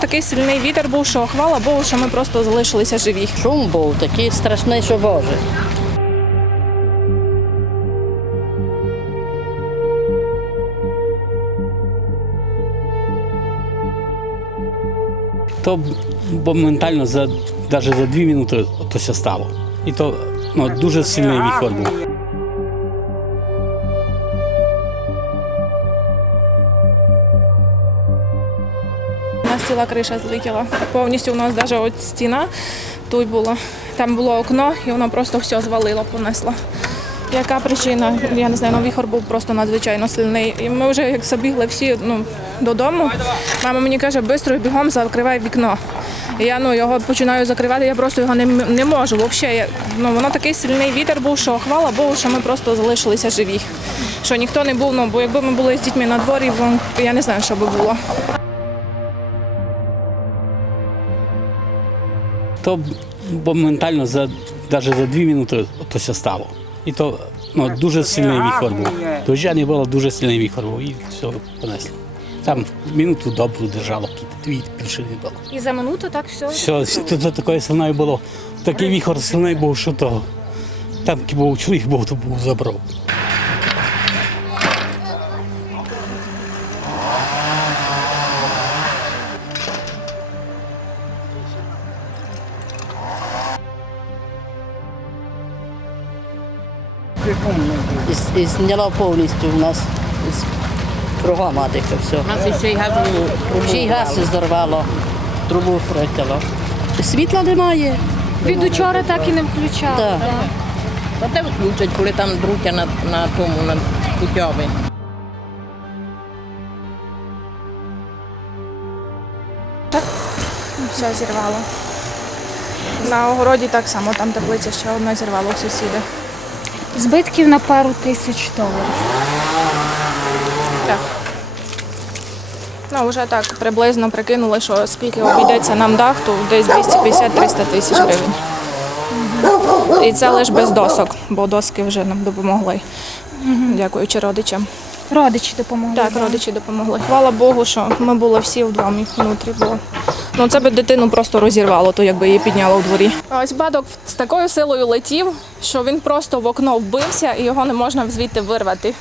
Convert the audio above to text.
Такий сильний вітер був, що хвала Богу, що ми просто залишилися живі. Шум був такий страшний, що Боже. То моментально за навіть за дві минути то все стало. І то ну, дуже сильний віхор був. Ціла криша злетіла. Повністю у нас навіть от стіна тут була. Там було окно, і воно просто все звалило, понесло. Яка причина? Я не знаю, ну віхор був просто надзвичайно сильний. І ми вже як забігли всі ну, додому. Мама мені каже, швидко бігом закривай вікно. І я ну, його починаю закривати, я просто його не, не можу. Взагалі, ну, воно такий сильний вітер був, що хвала Богу, що ми просто залишилися живі. Що ніхто не був, ну, бо якби ми були з дітьми на дворі, я не знаю, що би було. То моментально за навіть за дві минути то все стало. І то ну, дуже сильний віхор був. Дождя не було, дуже сильний віхор був і все понесло. Там минуту добру держало, дві більше не було. І за минуту так все. Все, то, то такої сильної було. Такий віхор сильний був, що то там був чоловік був, то був забрав. І, зняло повністю у нас з кругом адика все. Нас ще й газу Ще й газ здорвало, трубу притяло. Світла немає. Від учора так і не включали. Так. Та те включать, коли там друття на, на тому, на путьові. Все зірвало. На огороді так само, там теплиця ще одна зірвало у сусіда. Збитків на пару тисяч доларів. Так. Ну, вже так приблизно прикинули, що скільки обійдеться нам дах, то десь 250-300 тисяч гривень. І це лише без досок, бо доски вже нам допомогли. Дякуючи родичам. Родичі допомогли. Так, родичі допомогли. Хвала Богу, що ми були всі вдома внутрі. Бо ну це би дитину просто розірвало, то якби її підняло у дворі. Ось бадок з такою силою летів, що він просто в окно вбився і його не можна звідти вирвати.